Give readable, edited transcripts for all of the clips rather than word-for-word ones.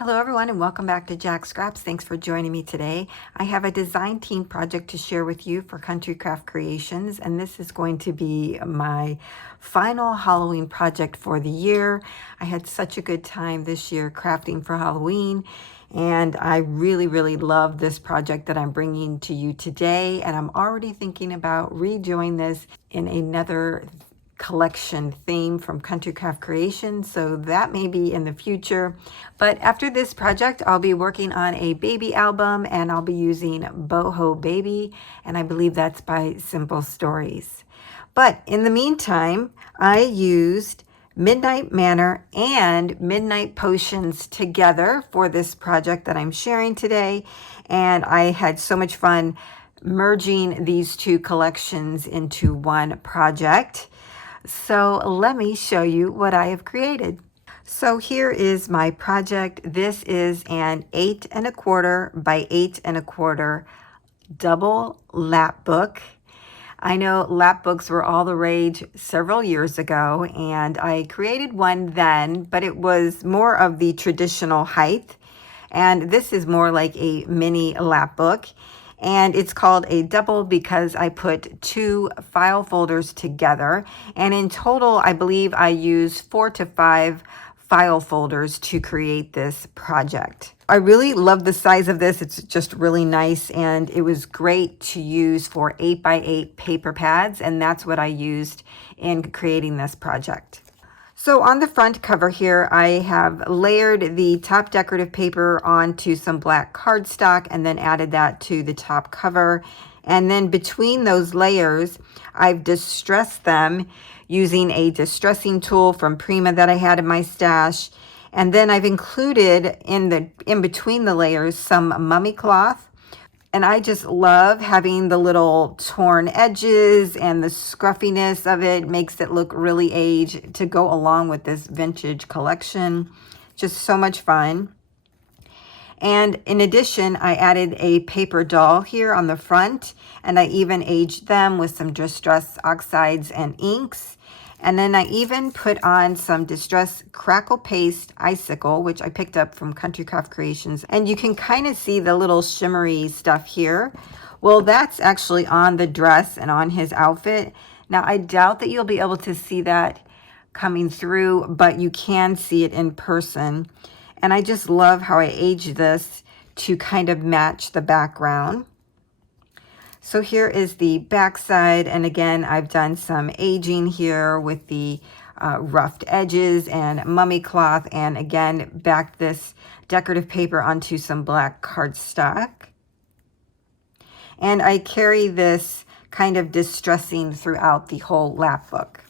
Hello everyone and welcome back to Jacqs Scraps. Thanks for joining me today. I have a design team project to share with you for Country Craft Creations, and this is going to be my final Halloween project for the year. I had such a good time this year crafting for Halloween, and I really love this project that I'm bringing to you today, and I'm already thinking about redoing this in another collection theme from Country Craft Creations, so that may be in the future. But after this project, I'll be working on a baby album, and I'll be using Boho Baby, and I believe that's by Simple Stories. But in the meantime, I used Midnight Manor and Midnight Potions together for this project that I'm sharing today, and I had so much fun merging these two collections into one project. So let me show you what I have created. So here is my project. This is an 8 1/4 by 8 1/4 double lap book. I know lap books were all the rage several years ago, and I created one then, but it was more of the traditional height. And this is more like a mini lap book. And it's called a double because I put two file folders together. And in total, I believe I used 4 to 5 file folders to create this project. I really love the size of this. It's just really nice, and it was great to use for 8 by 8 paper pads, and that's what I used in creating this project. So on the front cover here, I have layered the top decorative paper onto some black cardstock and then added that to the top cover. And then between those layers, I've distressed them using a distressing tool from Prima that I had in my stash. And then I've included in between the layers some mummy cloth. And I just love having the little torn edges, and the scruffiness of it makes it look really aged to go along with this vintage collection. Just so much fun. And in addition, I added a paper doll here on the front, and I even aged them with some distress oxides and inks. And then I even put on some Distress Crackle Paste Icicle, which I picked up from Country Craft Creations. And you can kind of see the little shimmery stuff here. Well, that's actually on the dress and on his outfit. Now, I doubt that you'll be able to see that coming through, but you can see it in person. And I just love how I aged this to kind of match the background. So here is the back side, and again, I've done some aging here with the roughed edges and mummy cloth, and again, backed this decorative paper onto some black cardstock. And I carry this kind of distressing throughout the whole lap book.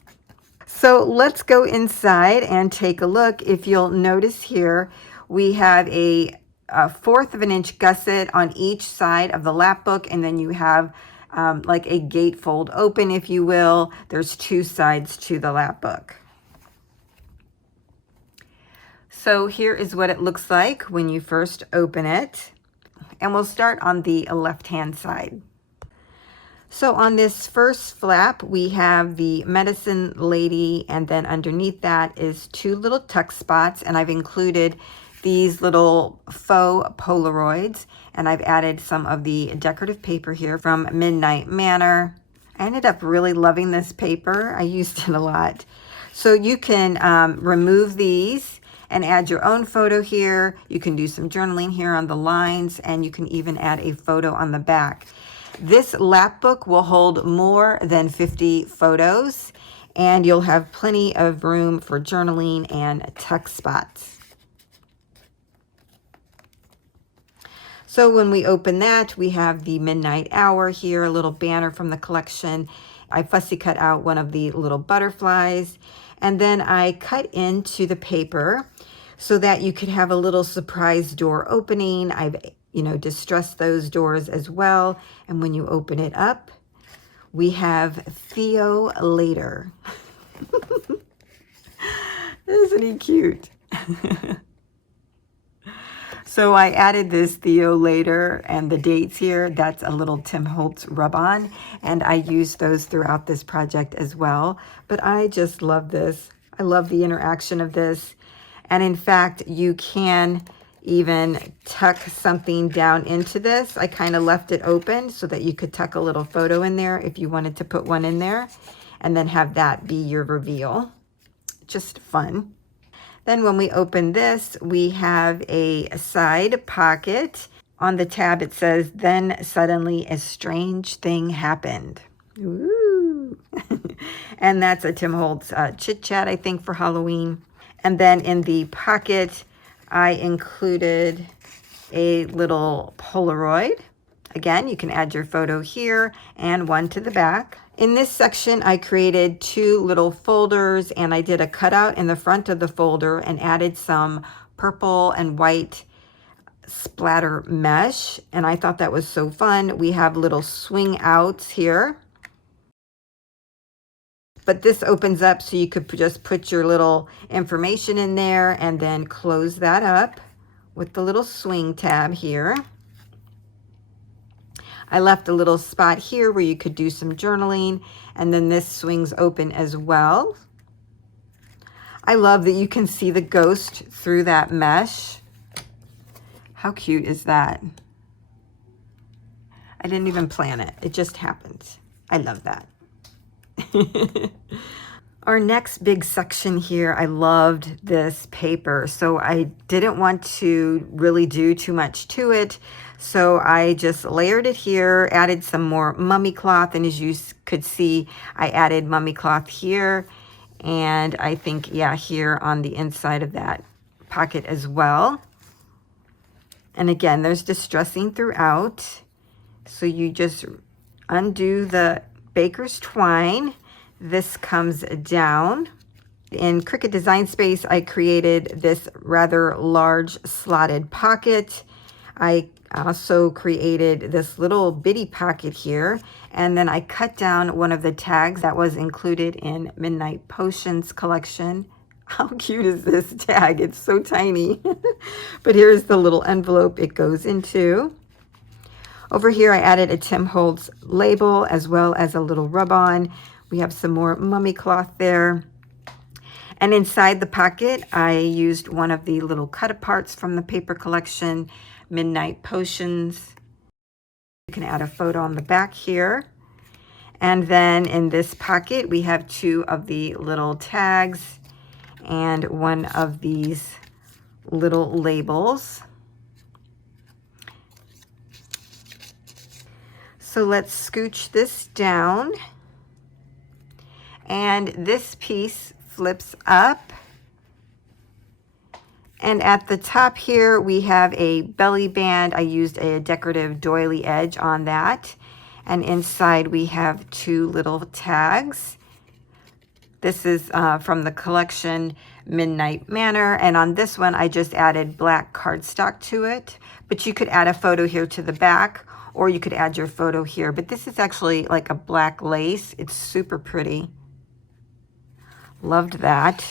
So let's go inside and take a look. If you'll notice here, we have a 1/4 of an inch gusset on each side of the lap book, and then you have like a gatefold open, if you will. There's two sides to the lap book. So here is what it looks like when you first open it, and we'll start on the left-hand side. So on this first flap, we have the medicine lady, and then underneath that is two little tuck spots, and I've included these little faux Polaroids, and I've added some of the decorative paper here from Midnight Manor. I ended up really loving this paper. I used it a lot. So you can remove these and add your own photo here. You can do some journaling here on the lines, and you can even add a photo on the back. This lap book will hold more than 50 photos, and you'll have plenty of room for journaling and tuck spots. So when we open that, we have the midnight hour here, a little banner from the collection. I fussy cut out one of the little butterflies, and then I cut into the paper so that you could have a little surprise door opening. I've distressed those doors as well. And when you open it up, we have Theo later. Isn't he cute? So I added this Theo later and the dates here. That's a little Tim Holtz rub-on, and I used those throughout this project as well. But I just love this. I love the interaction of this. And in fact, you can even tuck something down into this. I kind of left it open so that you could tuck a little photo in there if you wanted to put one in there, and then have that be your reveal. Just fun. Then when we open this, we have a side pocket. On the tab, it says, "Then suddenly a strange thing happened." Ooh. And that's a Tim Holtz Chit Chat, I think, for Halloween. And then in the pocket, I included a little Polaroid. Again, you can add your photo here and one to the back. In this section, I created 2 little folders, and I did a cutout in the front of the folder and added some purple and white splatter mesh, and I thought that was so fun. We have little swing outs here, but this opens up so you could just put your little information in there and then close that up with the little swing tab here. I left a little spot here where you could do some journaling, and then this swings open as well. I love that you can see the ghost through that mesh. How cute is that? I didn't even plan it. It just happened. I love that. Our next big section here, I loved this paper. So I didn't want to really do too much to it. So I just layered it here, added some more mummy cloth. And as you could see, I added mummy cloth here. And I think, yeah, here on the inside of that pocket as well. And again, there's distressing throughout. So you just undo the baker's twine. This comes down. In Cricut Design Space, I created this rather large slotted pocket. I also created this little bitty pocket here. And then I cut down one of the tags that was included in Midnight Potions collection. How cute is this tag? It's so tiny. But here's the little envelope it goes into. Over here, I added a Tim Holtz label as well as a little rub-on. We have some more mummy cloth there. And inside the pocket, I used one of the little cut-aparts from the paper collection, Midnight Potions. You can add a photo on the back here. And then in this pocket, we have 2 of the little tags and one of these little labels. So let's scooch this down. And this piece flips up. And at the top here, we have a belly band. I used a decorative doily edge on that. And inside we have 2 little tags. This is from the collection Midnight Manor. And on this one, I just added black cardstock to it. But you could add a photo here to the back, or you could add your photo here. But this is actually like a black lace. It's super pretty. Loved that.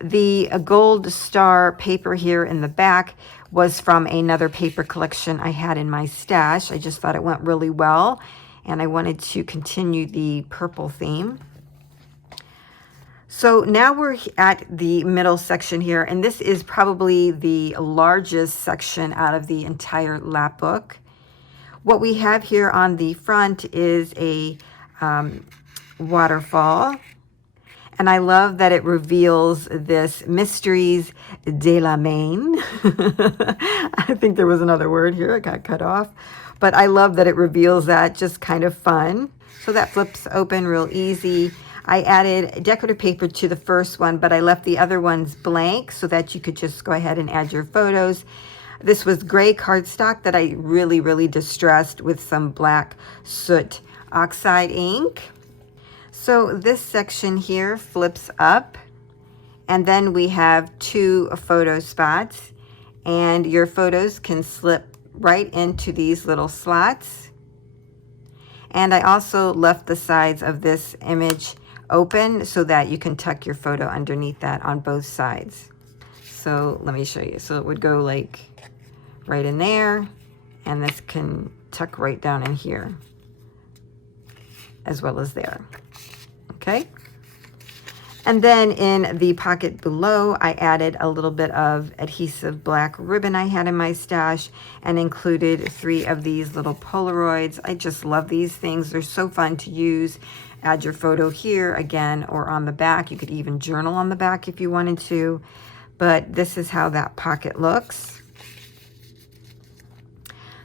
The gold star paper here in the back was from another paper collection I had in my stash. I just thought it went really well, and I wanted to continue the purple theme. So now we're at the middle section here, and this is probably the largest section out of the entire Lapbook. What we have here on the front is a waterfall. And I love that it reveals this Mysteries de la Main. I think there was another word here. It got cut off. But I love that it reveals that. Just kind of fun. So that flips open real easy. I added decorative paper to the first one, but I left the other ones blank so that you could just go ahead and add your photos. This was gray cardstock that I really distressed with some black soot oxide ink. So this section here flips up, and then we have 2 photo spots, and your photos can slip right into these little slots. And I also left the sides of this image open so that you can tuck your photo underneath that on both sides. So let me show you. So it would go like right in there, and this can tuck right down in here as well as there. Okay. And then in the pocket below, I added a little bit of adhesive black ribbon I had in my stash and included 3 of these little Polaroids. I just love these things. They're so fun to use. Add your photo here again or on the back. You could even journal on the back if you wanted to. But this is how that pocket looks.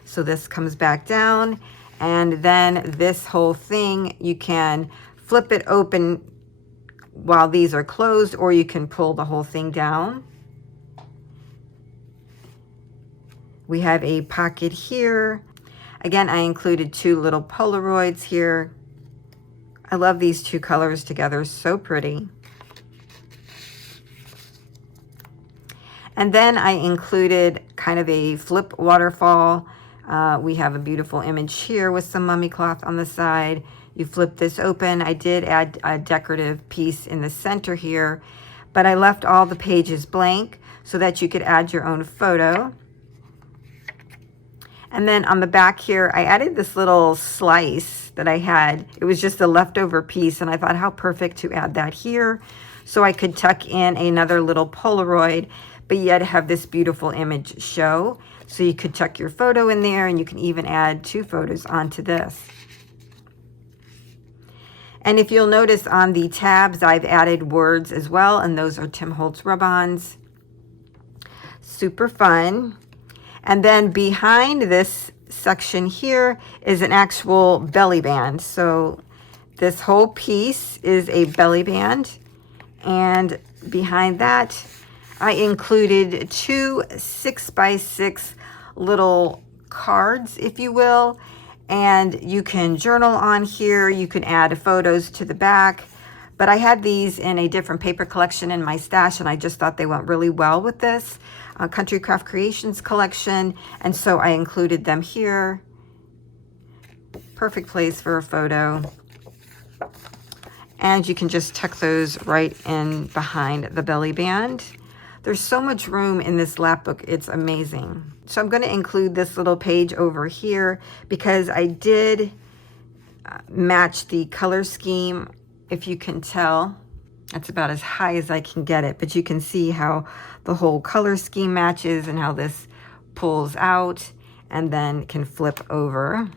So this comes back down, and then this whole thing, you can flip it open while these are closed, or you can pull the whole thing down. We have a pocket here. Again, I included 2 little Polaroids here. I love these 2 colors together, so pretty. And then I included kind of a flip waterfall. We have a beautiful image here with some mummy cloth on the side. You flip this open. I did add a decorative piece in the center here, but I left all the pages blank so that you could add your own photo. And then on the back here, I added this little slice that I had. It was just a leftover piece, and I thought how perfect to add that here so I could tuck in another little Polaroid, but yet have this beautiful image show. So you could tuck your photo in there, and you can even add 2 photos onto this. And if you'll notice on the tabs, I've added words as well, and those are Tim Holtz rub-ons. Super fun. And then behind this section here is an actual belly band. So this whole piece is a belly band. And behind that, I included 2 6x6 little cards, if you will. And you can journal on here. You can add photos to the back. But I had these in a different paper collection in my stash, and I just thought they went really well with this Country Craft Creations collection. And so I included them here. Perfect place for a photo. And you can just tuck those right in behind the belly band. There's so much room in this Lapbook, it's amazing. So I'm going to include this little page over here because I did match the color scheme. If you can tell, that's about as high as I can get it, but you can see how the whole color scheme matches and how this pulls out and then can flip over.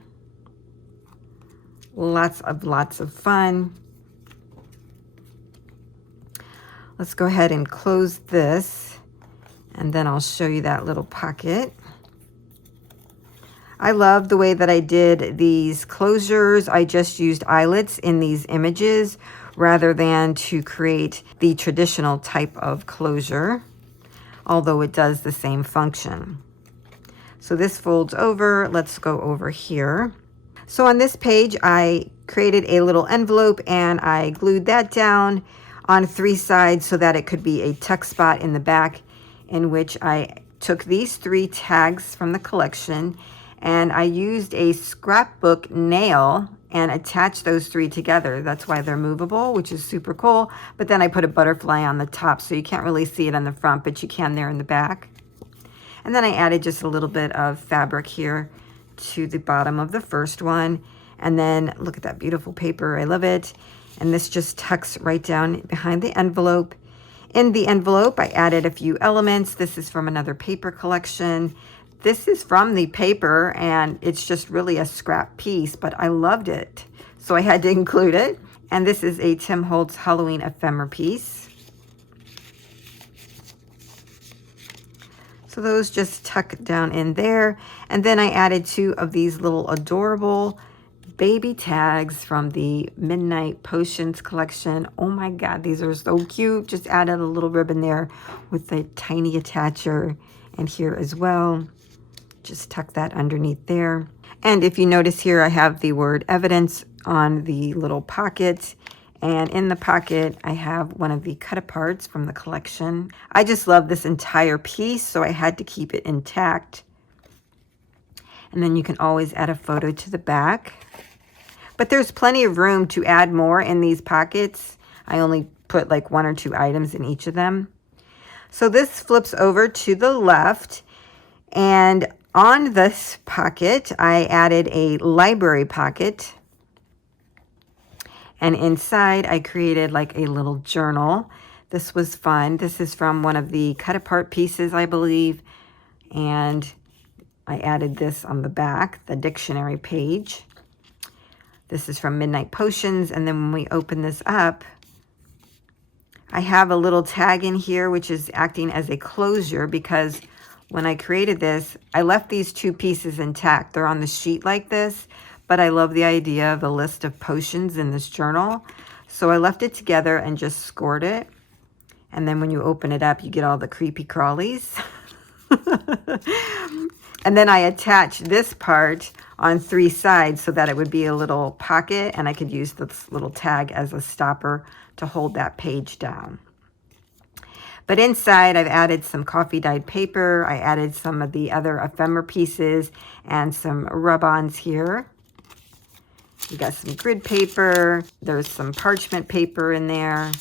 Lots of fun. Let's go ahead and close this, and then I'll show you that little pocket. I love the way that I did these closures. I just used eyelets in these images rather than to create the traditional type of closure, although it does the same function. So this folds over. Let's go over here. So on this page, I created a little envelope and I glued that down on 3 sides so that it could be a tuck spot in the back, in which I took these 3 tags from the collection and I used a scrapbook nail and attached those 3 together. That's why they're movable, which is super cool. But then I put a butterfly on the top, so you can't really see it on the front, but you can there in the back. And then I added just a little bit of fabric here to the bottom of the first one. And then look at that beautiful paper. I love it. And this just tucks right down behind the envelope. In the envelope, I added a few elements. This is from another paper collection. This is from the paper, and it's just really a scrap piece, but I loved it, so I had to include it. And this is a Tim Holtz Halloween ephemera piece. So those just tuck down in there. And then I added 2 of these little adorable baby tags from the Midnight Potions collection. Oh my God, these are so cute. Just added a little ribbon there with a tiny attacher, and here as well. Just tuck that underneath there. And if you notice here, I have the word evidence on the little pocket. And in the pocket, I have one of the cut aparts from the collection. I just love this entire piece, so I had to keep it intact. And then you can always add a photo to the back. But there's plenty of room to add more in these pockets. I only put like 1 or 2 items in each of them. So this flips over to the left, and on this pocket, I added a library pocket. And inside I created like a little journal. This was fun. This is from one of the cut apart pieces, I believe. And I added this on the back, the dictionary page. This is from Midnight Potions. And then when we open this up, I have a little tag in here, which is acting as a closure, because when I created this, I left these two pieces intact. They're on the sheet like this, but I love the idea of a list of potions in this journal. So I left it together and just scored it. And then when you open it up, you get all the creepy crawlies. And then I attached this part on 3 sides so that it would be a little pocket, and I could use this little tag as a stopper to hold that page down. But inside I've added some coffee dyed paper. I added some of the other ephemera pieces and some rub-ons here. You got some grid paper. There's some parchment paper in there.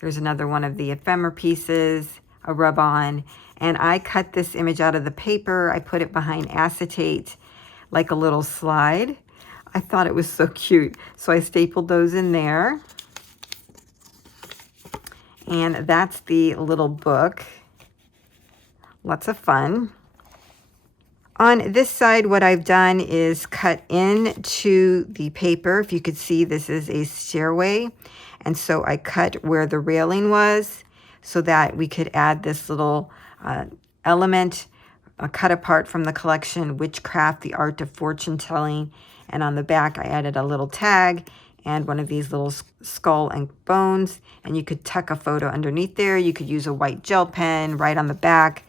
Here's another one of the ephemera pieces, a rub-on. And I cut this image out of the paper. I put it behind acetate like a little slide. I thought it was so cute. So I stapled those in there. And that's the little book. Lots of fun. On this side, what I've done is cut into the paper. If you could see, this is a stairway. And so I cut where the railing was so that we could add this little element cut apart from the collection, Witchcraft, the Art of Fortune Telling. And on the back, I added a little tag and one of these little skull and bones. And you could tuck a photo underneath there. You could use a white gel pen right on the back.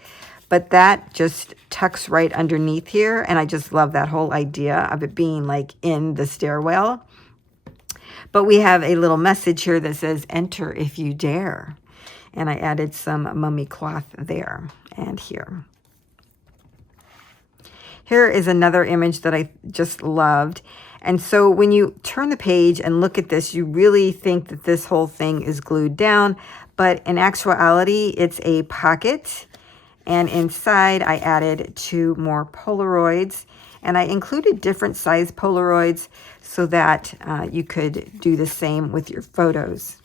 But that just tucks right underneath here. And I just love that whole idea of it being like in the stairwell. But we have a little message here that says, "Enter if you dare." And I added some mummy cloth there and here. Here is another image that I just loved. And so when you turn the page and look at this, you really think that this whole thing is glued down. But in actuality, it's a pocket. And inside, I added 2 more Polaroids. And I included different size Polaroids so that you could do the same with your photos.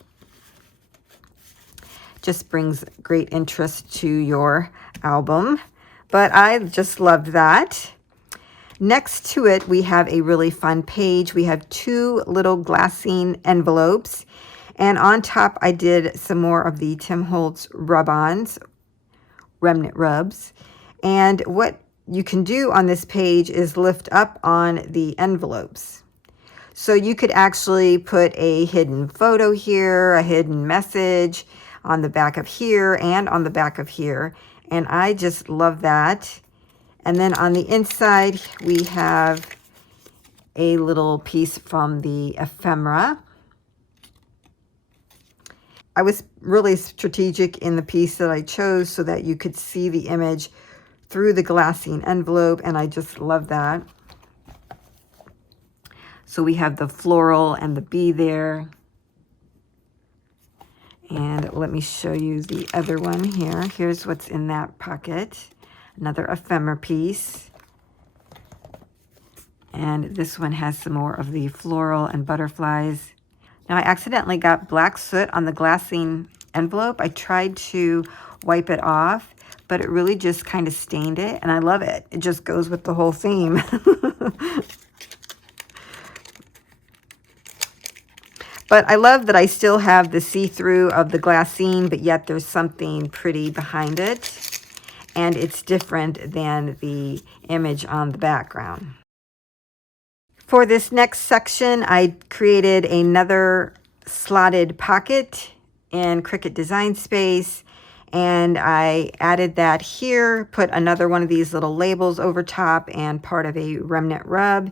Just brings great interest to your album. But I just loved that. Next to it, we have a really fun page. We have 2 little glassine envelopes. And on top, I did some more of the Tim Holtz rub-ons, remnant rubs. And what you can do on this page is lift up on the envelopes. So you could actually put a hidden photo here, a hidden message on the back of here and on the back of here. And I just love that. And then on the inside, we have a little piece from the ephemera. I was really strategic in the piece that I chose so that you could see the image through the glassine envelope, and I just love that. So we have the floral and the bee there. And let me show you the other one here. Here's what's in that pocket. Another ephemera piece. And this one has some more of the floral and butterflies. Now I accidentally got black soot on the glassine envelope. I tried to wipe it off, but it really just kind of stained it, and I love it. It just goes with the whole theme. But I love that I still have the see-through of the glassine, but yet there's something pretty behind it. And it's different than the image on the background. For this next section, I created another slotted pocket in Cricut Design Space. And I added that here, put another one of these little labels over top and part of a remnant rub.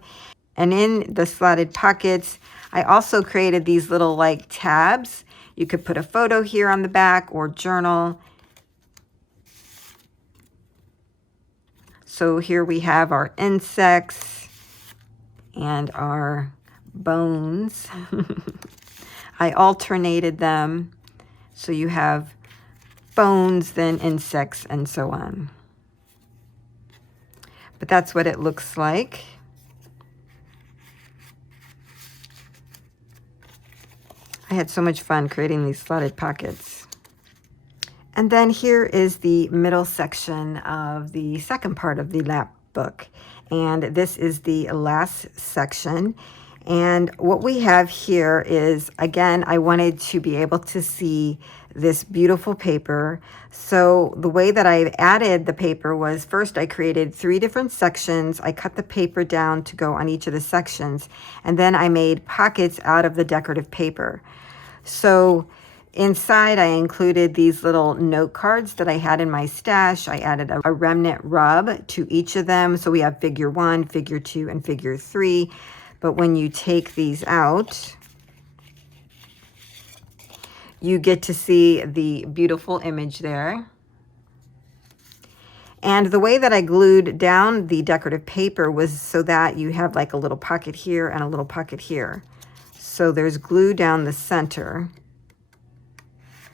And in the slotted pockets, I also created these little like tabs. You could put a photo here on the back or journal. So here we have our insects and our bones. I alternated them. So you have bones, then insects, and so on. But that's what it looks like. I had so much fun creating these slotted pockets. And then here is the middle section of the second part of the Lapbook. And this is the last section. And what we have here is, again, I wanted to be able to see this beautiful paper. So the way that I added the paper was, first I created 3 different sections. I cut the paper down to go on each of the sections. And then I made pockets out of the decorative paper. So inside, I included these little note cards that I had in my stash. I added a remnant rub to each of them. So we have figure 1, figure 2, and figure 3. But when you take these out, you get to see the beautiful image there. And the way that I glued down the decorative paper was so that you have like a little pocket here and a little pocket here. So there's glue down the center.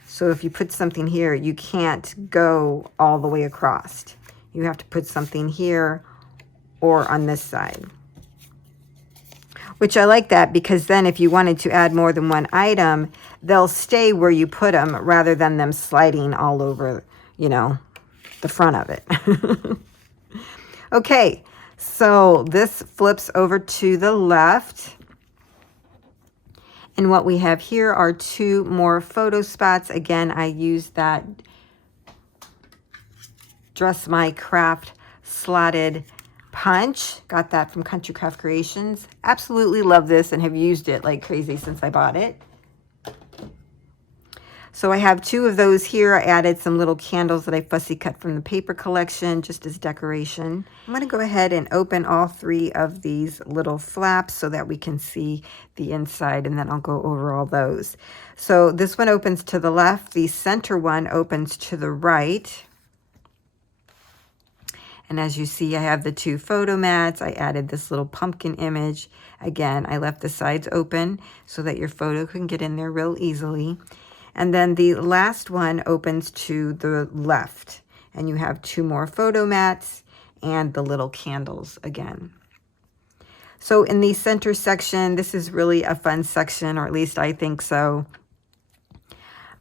So if you put something here, you can't go all the way across. You have to put something here or on this side. Which I like that, because then if you wanted to add more than one item, they'll stay where you put them rather than them sliding all over, you know, the front of it. Okay, so this flips over to the left. And what we have here are 2 more photo spots. Again, I used that Dress My Craft slotted punch. Got that from Country Craft Creations. Absolutely love this and have used it like crazy since I bought it. So I have 2 of those here. I added some little candles that I fussy cut from the paper collection just as decoration. I'm going to go ahead and open all 3 of these little flaps so that we can see the inside, and then I'll go over all those. So this one opens to the left. The center one opens to the right. And as you see, I have the 2 photo mats. I added this little pumpkin image. Again, I left the sides open so that your photo can get in there real easily. And then the last one opens to the left. And you have 2 more photo mats and the little candles again. So in the center section, this is really a fun section, or at least I think so.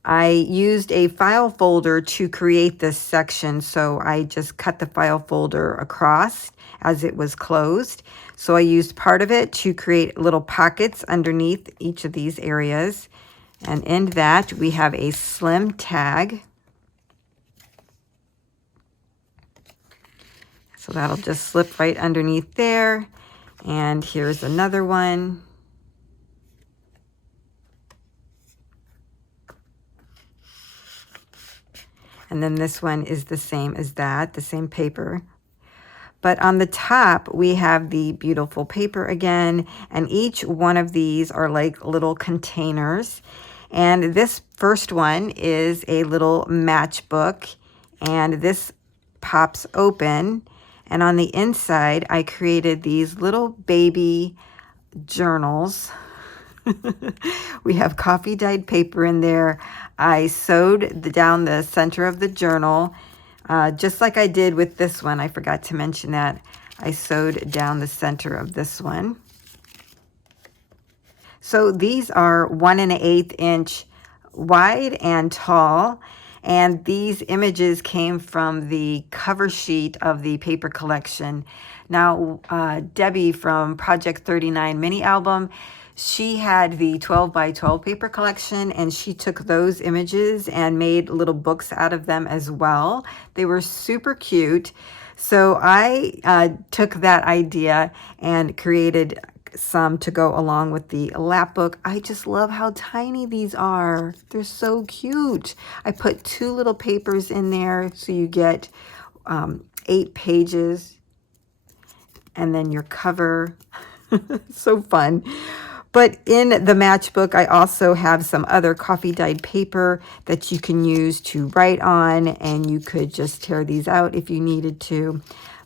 I used a file folder to create this section, so I just cut the file folder across as it was closed. So I used part of it to create little pockets underneath each of these areas. And in that, we have a slim tag. So that'll just slip right underneath there. And here's another one. And then this one is the same as that, the same paper. But on the top, we have the beautiful paper again. And each one of these are like little containers. And this first one is a little matchbook. And this pops open. And on the inside, I created these little baby journals. We have coffee dyed paper in there. I sewed down the center of the journal, just like I did with this one. I forgot to mention that. I sewed down the center of this one. So these are 1 1/8 inch wide and tall. And these images came from the cover sheet of the paper collection. Now, Debbie from Project 39 mini album, she had the 12 by 12 paper collection, and she took those images and made little books out of them as well. They were super cute. So I took that idea and created some to go along with the Lapbook. I just love how tiny these are. They're so cute. I put 2 little papers in there, so you get 8 pages, and then your cover. So fun. But in the matchbook, I also have some other coffee dyed paper that you can use to write on, and you could just tear these out if you needed to.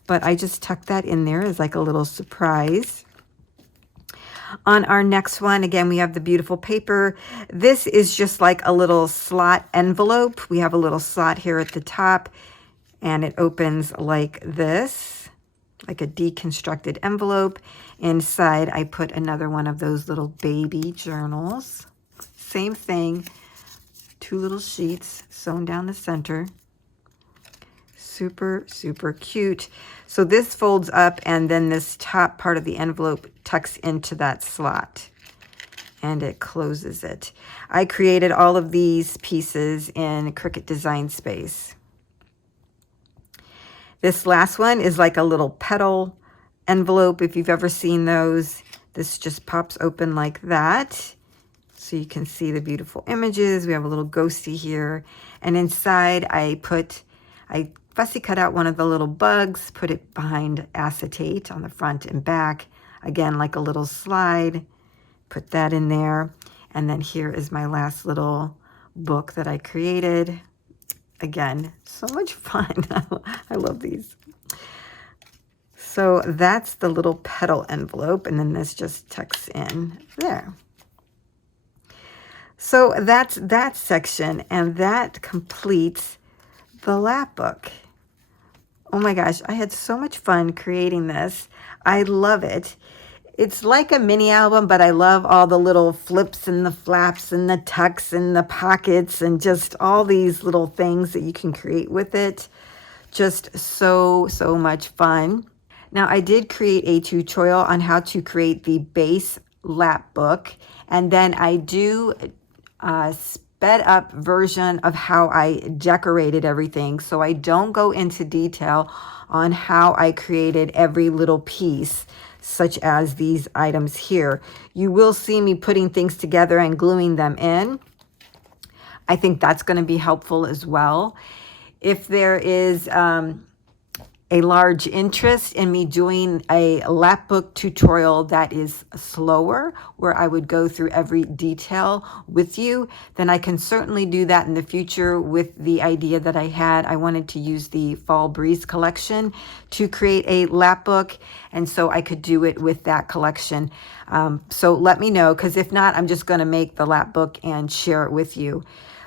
But I just tucked that in there as like a little surprise. On our next one, again, we have the beautiful paper. This is just like a little slot envelope. We have a little slot here at the top, and it opens like this, like a deconstructed envelope. Inside, I put another one of those little baby journals. same thing. 2 little sheets sewn down the center. Super, super cute. So this folds up, and then this top part of the envelope tucks into that slot, and it closes it. I created all of these pieces in Cricut Design Space. This last one is like a little petal envelope, if you've ever seen those. This just pops open like that, so you can see the beautiful images. We have a little ghosty here, and inside I fussy cut out one of the little bugs, put it behind acetate on the front and back, again like a little slide. Put that in there, and then here is my last little book that I created. Again, so much fun. I love these. So that's the little petal envelope, and then this just tucks in there. So that's that section, and that completes the Lapbook. Oh my gosh, I had so much fun creating this. I love it. It's like a mini album, but I love all the little flips and the flaps and the tucks and the pockets and just all these little things that you can create with it. Just so, so much fun. Now, I did create a tutorial on how to create the base Lapbook, and then I do sped up version of how I decorated everything. So I don't go into detail on how I created every little piece, such as these items here. You will see me putting things together and gluing them in. I think that's going to be helpful as well. If there is a large interest in me doing a Lapbook tutorial that is slower, where I would go through every detail with you, then I can certainly do that in the future. With the idea that I had, I wanted to use the Fall Breeze collection to create a Lapbook, and so I could do it with that collection. So let me know, because if not, I'm just going to make the Lapbook and share it with you.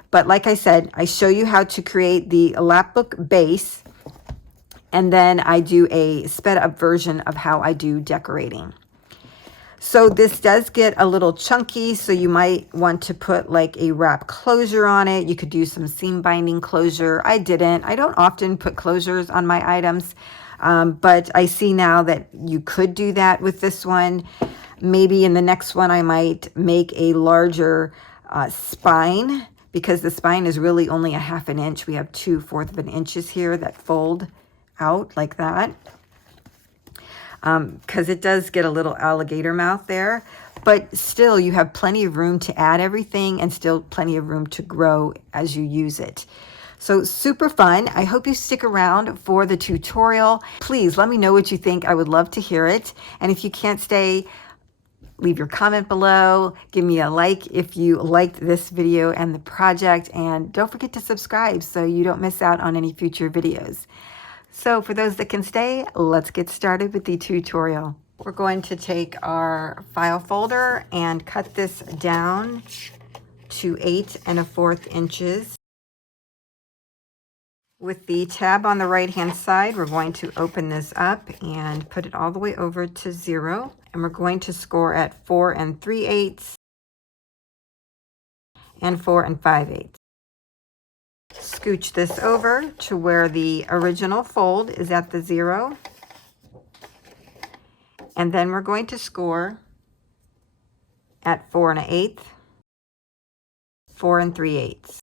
But like I said, I show you how to create the Lapbook base, and then I do a sped up version of how I do decorating. So this does get a little chunky, so you might want to put like a wrap closure on it. You could do some seam binding closure. I didn't. I don't often put closures on my items, but I see now that you could do that with this one. Maybe in the next one I might make a larger spine, because the spine is really only a 1/2 inch. We have 2/4 inches here that fold out like that, because it does get a little alligator mouth there, but still you have plenty of room to add everything and still plenty of room to grow as you use it. So super fun. I hope you stick around for the tutorial. Please let me know what you think. I would love to hear it. And if you can't stay, leave your comment below. Give me a like if you liked this video and the project, and don't forget to subscribe so you don't miss out on any future videos. So for those that can stay, let's get started with the tutorial. We're going to take our file folder and cut this down to 8 1/4 inches. With the tab on the right hand side, we're going to open this up and put it all the way over to 0. And we're going to score at 4 3/8 and 4 5/8. Scooch this over to where the original fold is at the 0. And then we're going to score at 4 1/8, 4 3/8.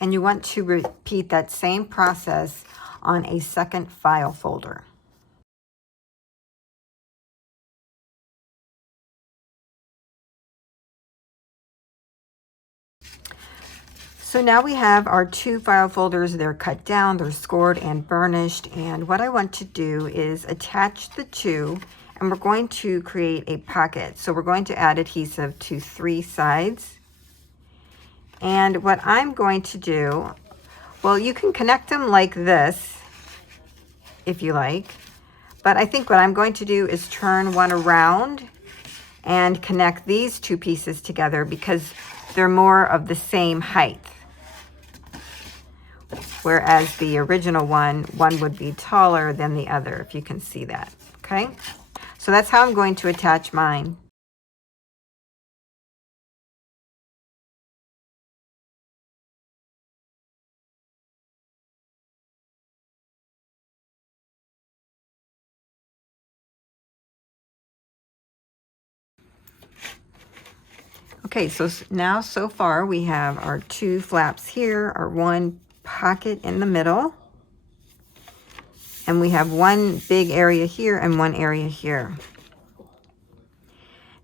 And you want to repeat that same process on a second file folder. So now we have our 2 file folders. They're cut down, they're scored and burnished. And what I want to do is attach the 2, and we're going to create a pocket. So we're going to add adhesive to 3 sides. And what I'm going to do, well, you can connect them like this if you like, but I think what I'm going to do is turn one around and connect these 2 pieces together, because they're more of the same height. Whereas the original one would be taller than the other, if you can see that. Okay, so that's how I'm going to attach mine. Okay, so now so far we have our 2 flaps here, our 1 pocket in the middle, and we have 1 big area here and 1 area here.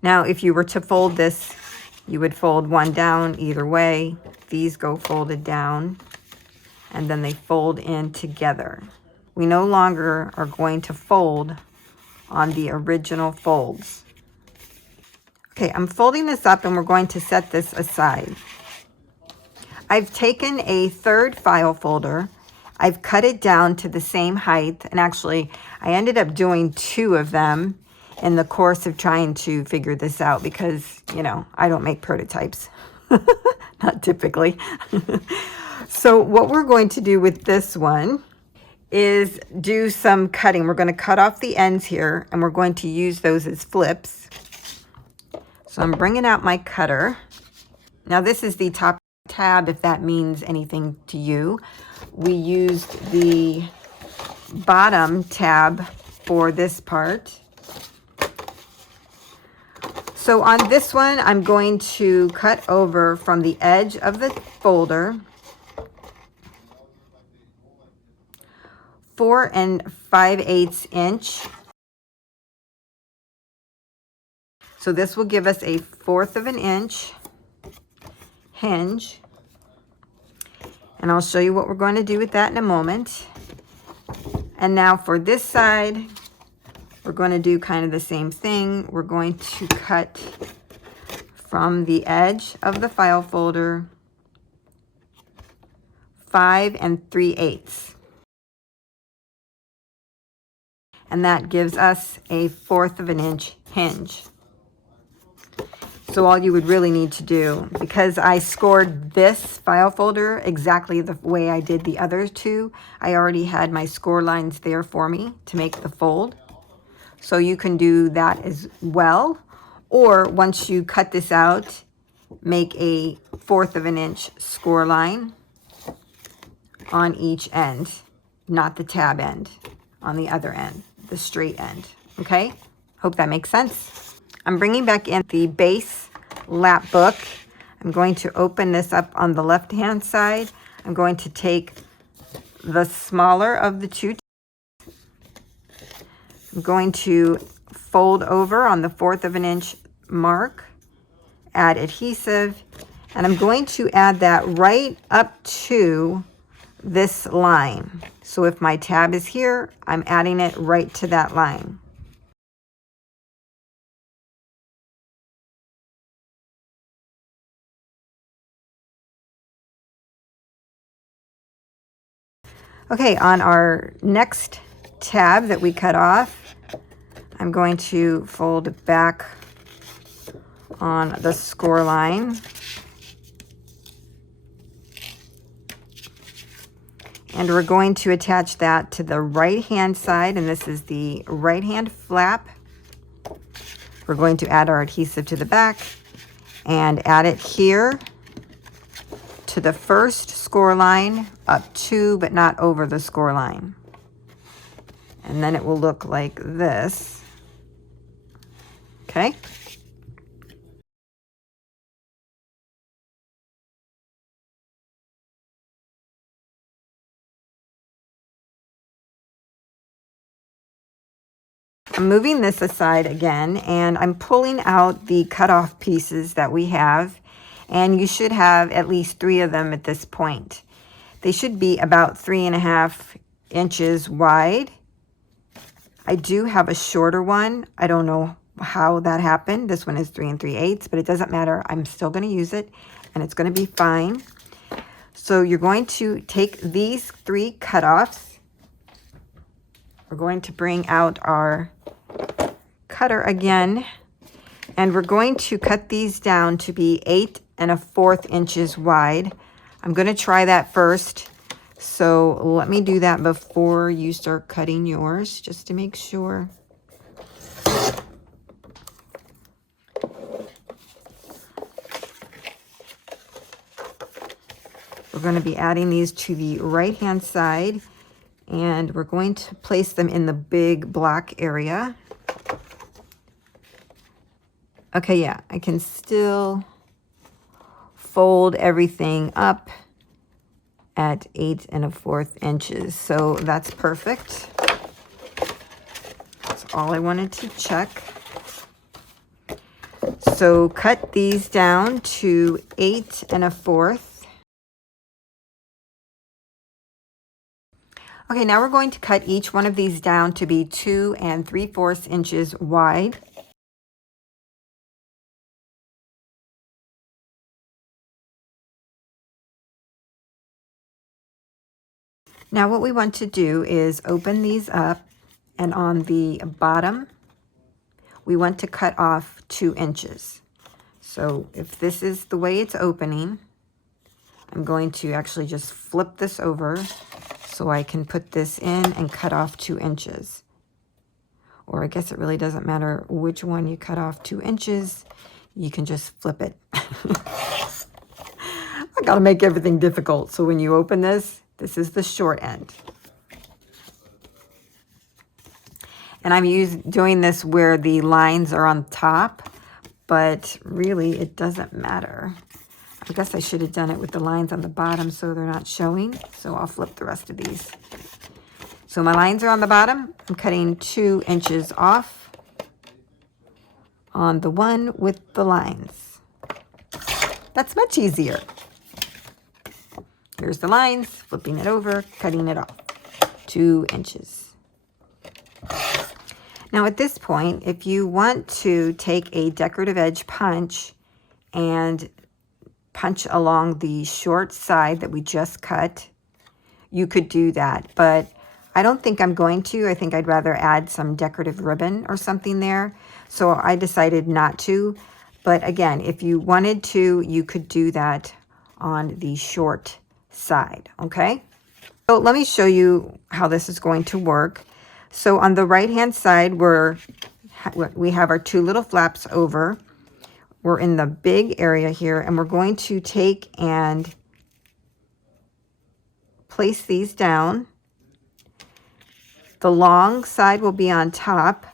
Now, if you were to fold this, you would fold one down either way. These go folded down, and then they fold in together. We no longer are going to fold on the original folds. Okay, I'm folding this up and we're going to set this aside. I've taken a 3rd file folder. I've cut it down to the same height, and actually I ended up doing 2 of them in the course of trying to figure this out because, you know, I don't make prototypes. Not typically. So what we're going to do with this one is do some cutting. We're going to cut off the ends here, and we're going to use those as flips. So I'm bringing out my cutter. Now this is the top tab, if that means anything to you. We used the bottom tab for this part. So on this one, I'm going to cut over from the edge of the folder 4 5/8 inch. So this will give us a 1/4 of an inch hinge. And I'll show you what we're going to do with that in a moment. And now for this side, we're going to do kind of the same thing. We're going to cut from the edge of the file folder 5 3/8. And that gives us a 1/4 of an inch hinge. So all you would really need to do, because I scored this file folder exactly the way I did the other 2, I already had my score lines there for me to make the fold. So you can do that as well. Or once you cut this out, make a 1/4 of an inch score line on each end, not the tab end, on the other end, the straight end. Okay? Hope that makes sense. I'm bringing back in the base Lapbook. I'm going to open this up on the left-hand side. I'm going to take the smaller of the 2. I'm going to fold over on the 1/4 of an inch mark, add adhesive, and I'm going to add that right up to this line. So if my tab is here, I'm adding it right to that line. Okay, on our next tab that we cut off, I'm going to fold it back on the score line. And we're going to attach that to the right-hand side, and this is the right-hand flap. We're going to add our adhesive to the back and add it here to the first score line, up to but not over the score line. And then it will look like this. Okay? I'm moving this aside again, and I'm pulling out the cutoff pieces that we have, and you should have at least 3 of them at this point. They should be about 3.5 inches wide. I do have a shorter one. I don't know how that happened. This one is 3 3/8, but it doesn't matter. I'm still going to use it, and it's going to be fine. So you're going to take these 3 cutoffs. We're going to bring out our cutter again, and we're going to cut these down to be 8 1/4 inches wide. I'm going to try that first, so let me do that before you start cutting yours, just to make sure. We're going to be adding these to the right-hand side, and we're going to place them in the big block area. Okay, yeah, I can still fold everything up at 8 1/4 inches. So that's perfect. That's all I wanted to check. So cut these down to 8 1/4. Okay, now we're going to cut each one of these down to be 2 3/4 inches wide. Now what we want to do is open these up, and on the bottom, we want to cut off 2 inches. So if this is the way it's opening, I'm going to actually just flip this over so I can put this in and cut off 2 inches. Or I guess it really doesn't matter which one you cut off 2 inches. You can just flip it. I gotta make everything difficult. So when you open this, this is the short end. And I'm doing this where the lines are on top, but really it doesn't matter. I guess I should have done it with the lines on the bottom so they're not showing. So I'll flip the rest of these. So my lines are on the bottom. I'm cutting 2 inches off on the one with the lines. That's much easier. Here's the lines, flipping it over, cutting it off. 2 inches. Now at this point, if you want to take a decorative edge punch and punch along the short side that we just cut, you could do that. But I don't think I'm going to. I think I'd rather add some decorative ribbon or something there. So I decided not to. But again, if you wanted to, you could do that on the short side, okay? So let me show you how this is going to work. So on the right-hand side, we have our 2 little flaps over. We're in the big area here, and we're going to take and place these down. The long side will be on top.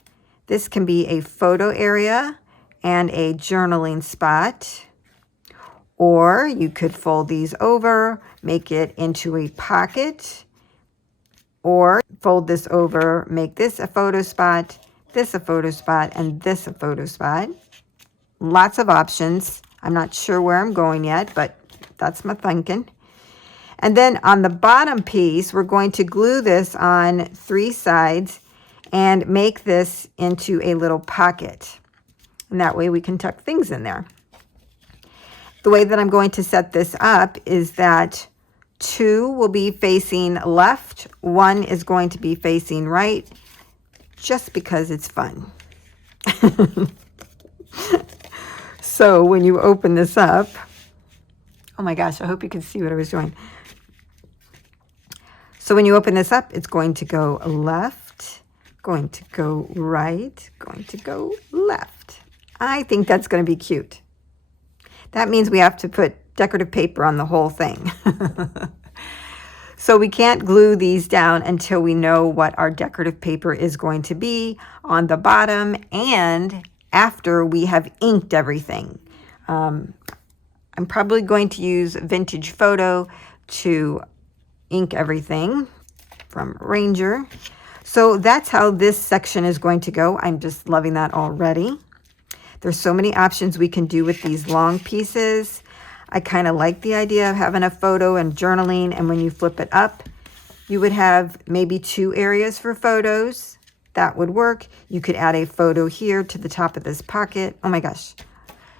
This can be a photo area and a journaling spot. Or you could fold these over, make it into a pocket, or fold this over, make this a photo spot, this a photo spot, and this a photo spot. Lots of options. I'm not sure where I'm going yet, but that's my thinking. And then on the bottom piece, we're going to glue this on 3 sides and make this into a little pocket. And that way we can tuck things in there. The way that I'm going to set this up is that 2 will be facing left, 1 is going to be facing right, just because it's fun. So when you open this up, oh my gosh, I hope you can see what I was doing. So when you open this up, it's going to go left, going to go right, going to go left. I think that's going to be cute. That means we have to put decorative paper on the whole thing. So we can't glue these down until we know what our decorative paper is going to be on the bottom and after we have inked everything. I'm probably going to use Vintage Photo to ink everything from Ranger. So that's how this section is going to go. I'm just loving that already. There's so many options we can do with these long pieces. I kind of like the idea of having a photo and journaling, and when you flip it up, you would have maybe 2 areas for photos. That would work. You could add a photo here to the top of this pocket. Oh my gosh,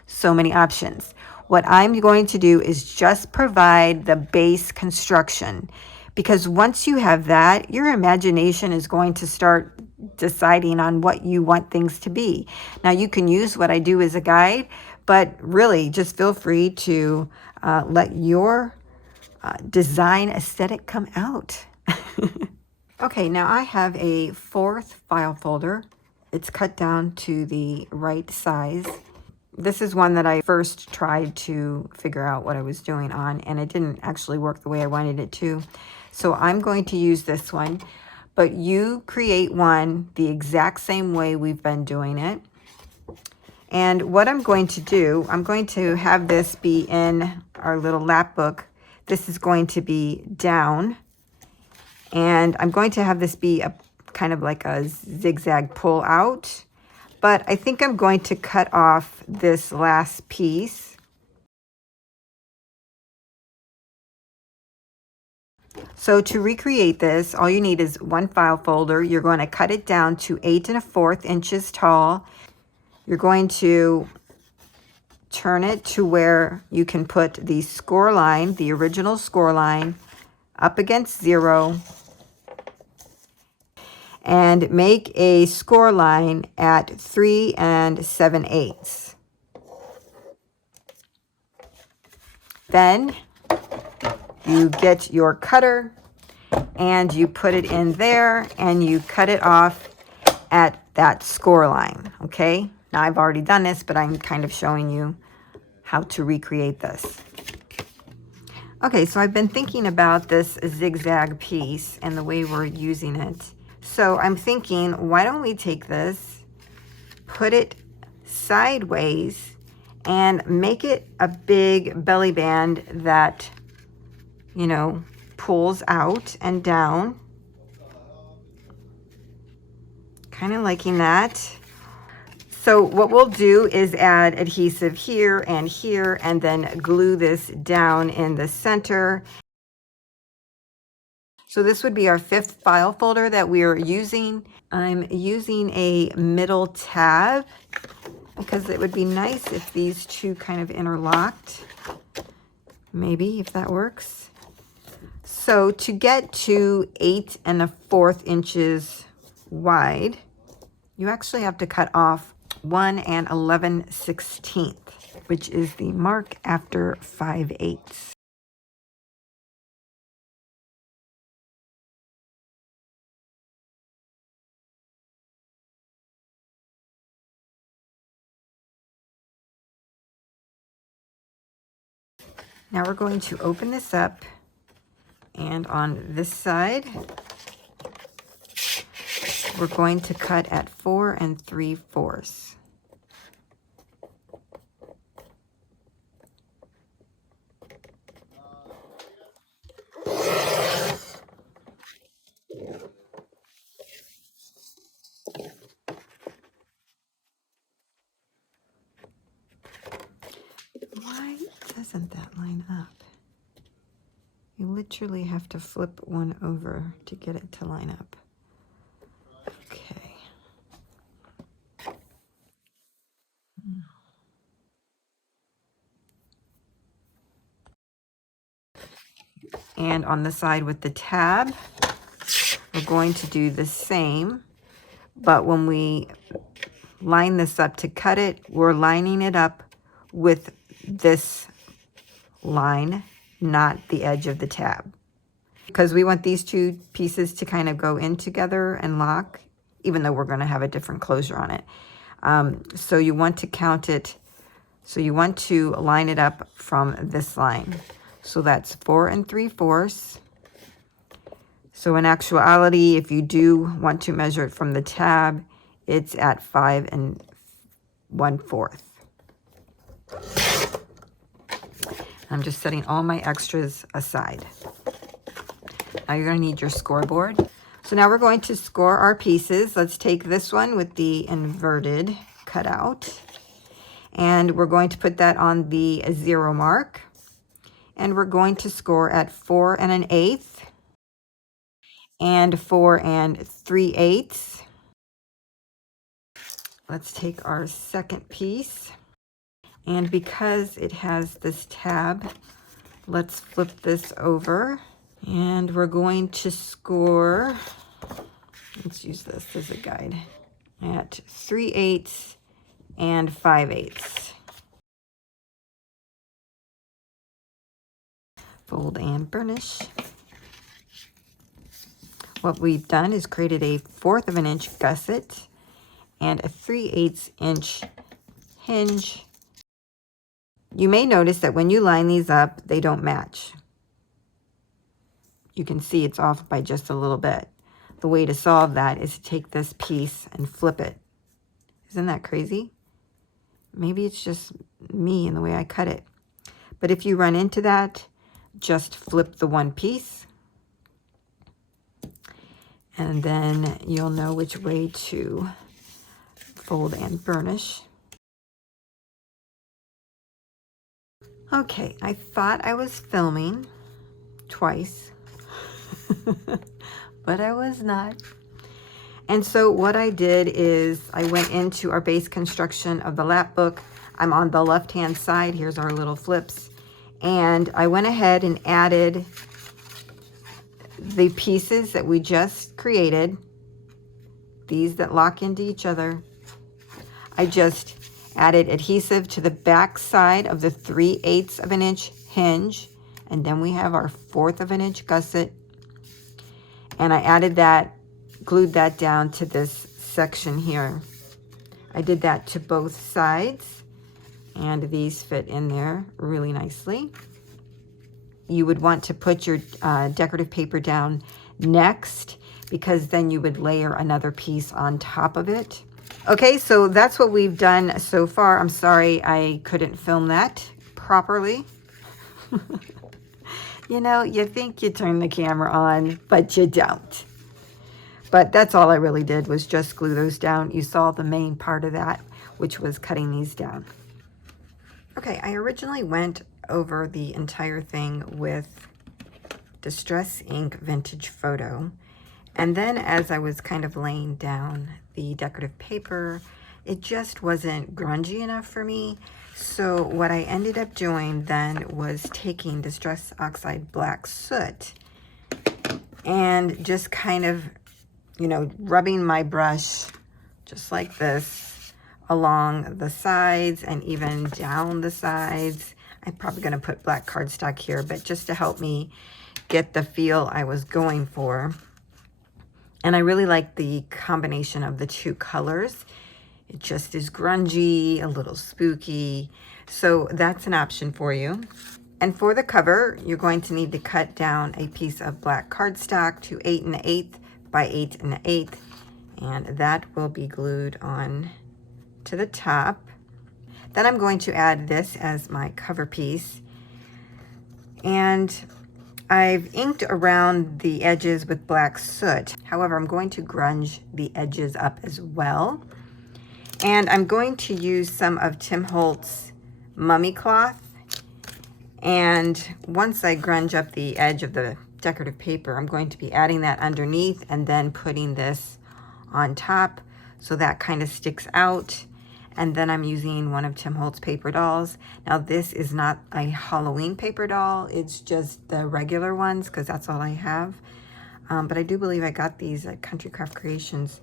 so many options. What I'm going to do is just provide the base construction, because once you have that, your imagination is going to start deciding on what you want things to be. Now you can use what I do as a guide, but really just feel free to let your design aesthetic come out. Okay, now I have a 4th file folder. It's cut down to the right size. This is one that I first tried to figure out what I was doing on, and it didn't actually work the way I wanted it to. So I'm going to use this one, but you create one the exact same way we've been doing it. And what I'm going to do, I'm going to have this be in our little Lapbook. This is going to be down. And I'm going to have this be a kind of like a zigzag pull out. But I think I'm going to cut off this last piece. So to recreate this, all you need is one file folder. You're going to cut it down to 8 1/4 inches tall. You're going to turn it to where you can put the score line, the original score line, up against 0, and make a score line at 3 7/8. Then you get your cutter and you put it in there and you cut it off at that score line, okay? Now I've already done this, but I'm kind of showing you how to recreate this. Okay, so I've been thinking about this zigzag piece and the way we're using it. So I'm thinking, why don't we take this, put it sideways, and make it a big belly band that, you know, pulls out and down. Kind of liking that. So what we'll do is add adhesive here, and then glue this down in the center. So this would be our 5th file folder that we're using. I'm using a middle tab because it would be nice if these two kind of interlocked. Maybe if that works. So to get to 8 1/4 inches wide, you actually have to cut off 1 11/16, which is the mark after 5/8. Now we're going to open this up, and on this side, we're going to cut at 4 3/4. Why doesn't that line up? You literally have to flip one over to get it to line up. Okay. And on the side with the tab, we're going to do the same, but when we line this up to cut it, we're lining it up with this line, not the edge of the tab. Because we want these two pieces to kind of go in together and lock, even though we're going to have a different closure on it. So you want to count it, so you want to line it up from this line. So that's 4 3/4. So in actuality, if you do want to measure it from the tab, it's at 5 1/4. I'm just setting all my extras aside. Now you're going to need your scoreboard. So now we're going to score our pieces. Let's take this one with the inverted cutout, and we're going to put that on the 0 mark. And we're going to score at 4 1/8 and 4 3/8. Let's take our second piece, and because it has this tab, let's flip this over, and we're going to score, let's use this as a guide, at 3/8 and 5/8. Fold and burnish. What we've done is created a 1/4 inch gusset and a 3/8 inch hinge. You may notice that when you line these up, they don't match. You can see it's off by just a little bit. The way to solve that is to take this piece and flip it. Isn't that crazy? Maybe it's just me and the way I cut it. But if you run into that, just flip the one piece, and then you'll know which way to fold and burnish. Okay, I thought I was filming twice, but I was not. And so what I did is I went into our base construction of the Lapbook. I'm on the left-hand side. Here's our little flips. And I went ahead and added the pieces that we just created, these that lock into each other. I just added adhesive to the back side of the 3/8 of an inch hinge. And then we have our 1/4 of an inch gusset. And I added that, glued that down to this section here. I did that to both sides, and these fit in there really nicely. You would want to put your decorative paper down next, because then you would layer another piece on top of it. Okay, so that's what we've done so far. I'm sorry I couldn't film that properly. You know, you think you turn the camera on, but you don't. But that's all I really did, was just glue those down. You saw the main part of that, which was cutting these down. Okay, I originally went over the entire thing with Distress Ink Vintage Photo. And then as I was kind of laying down the decorative paper, it just wasn't grungy enough for me. So what I ended up doing then was taking Distress Oxide Black Soot and just kind of, you know, rubbing my brush just like this along the sides and even down the sides. I'm probably going to put black cardstock here, but just to help me get the feel I was going for. And I really like the combination of the two colors. It just is grungy, a little spooky. So that's an option for you. And for the cover, you're going to need to cut down a piece of black cardstock to 8 1/8 by 8 1/8. And that will be glued on to the top. Then I'm going to add this as my cover piece. And I've inked around the edges with black soot. However, I'm going to grunge the edges up as well. And I'm going to use some of Tim Holtz Mummy Cloth. And once I grunge up the edge of the decorative paper, I'm going to be adding that underneath and then putting this on top so that kind of sticks out. And then I'm using one of Tim Holtz paper dolls. Now this is not a Halloween paper doll, it's just the regular ones because that's all I have. But I do believe I got these at Country Craft Creations.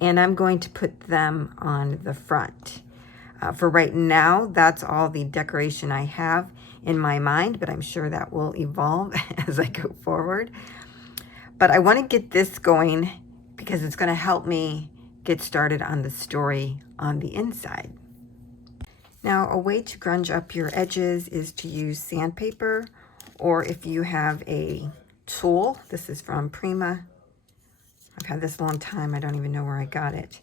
And I'm going to put them on the front. For right now, that's all the decoration I have in my mind, but I'm sure that will evolve as I go forward. But I want to get this going because it's going to help me get started on the story on the inside. Now, a way to grunge up your edges is to use sandpaper, or if you have a tool. This is from Prima. I've had this a long time. I don't even know where I got it.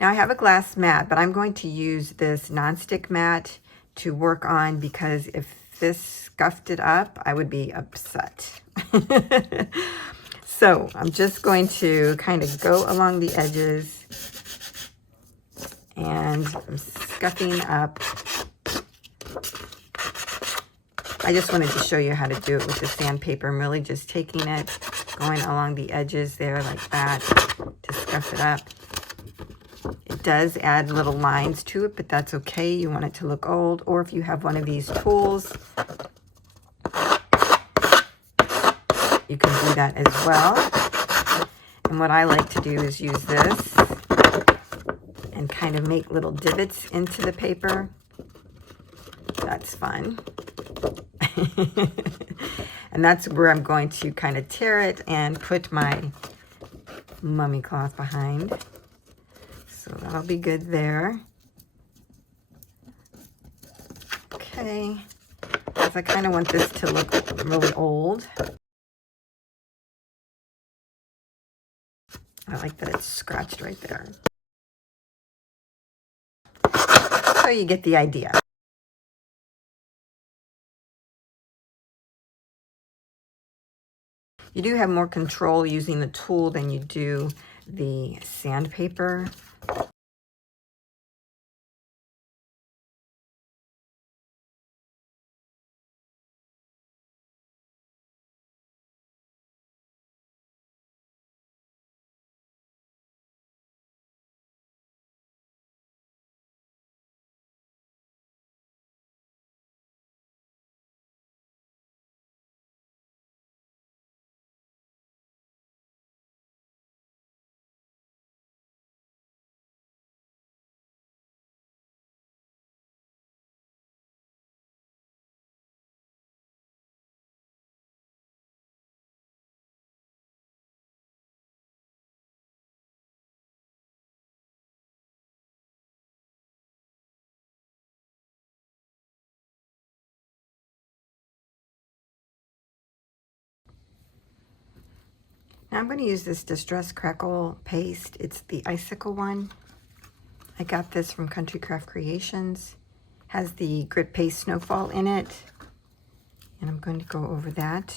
Now I have a glass mat, but I'm going to use this nonstick mat to work on, because if this scuffed it up, I would be upset. So I'm just going to kind of go along the edges, and I'm scuffing up. I just wanted to show you how to do it with the sandpaper. I'm really just taking it, going along the edges there like that to scuff it up. It does add little lines to it, but that's okay. You want it to look old, or if you have one of these tools, you can do that as well. And what I like to do is use this and kind of make little divots into the paper. That's fun. And that's where I'm going to kind of tear it and put my mummy cloth behind. So that'll be good there. Okay, because I kind of want this to look really old. I like that it's scratched right there. so you get the idea. You do have more control using the tool than you do the sandpaper. Now I'm going to use this Distress Crackle paste. It's the icicle one. I got this from Country Craft Creations. Has the grit paste snowfall in it. And I'm going to go over that.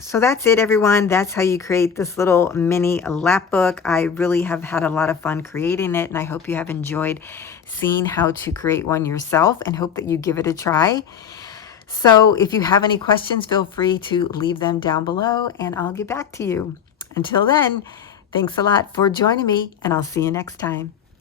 So that's it, everyone. That's how you create this little mini Lapbook. I really have had a lot of fun creating it, and I hope you have enjoyed seeing how to create one yourself, and hope that you give it a try. So if you have any questions, feel free to leave them down below, and I'll get back to you. Until then, thanks a lot for joining me, and I'll see you next time.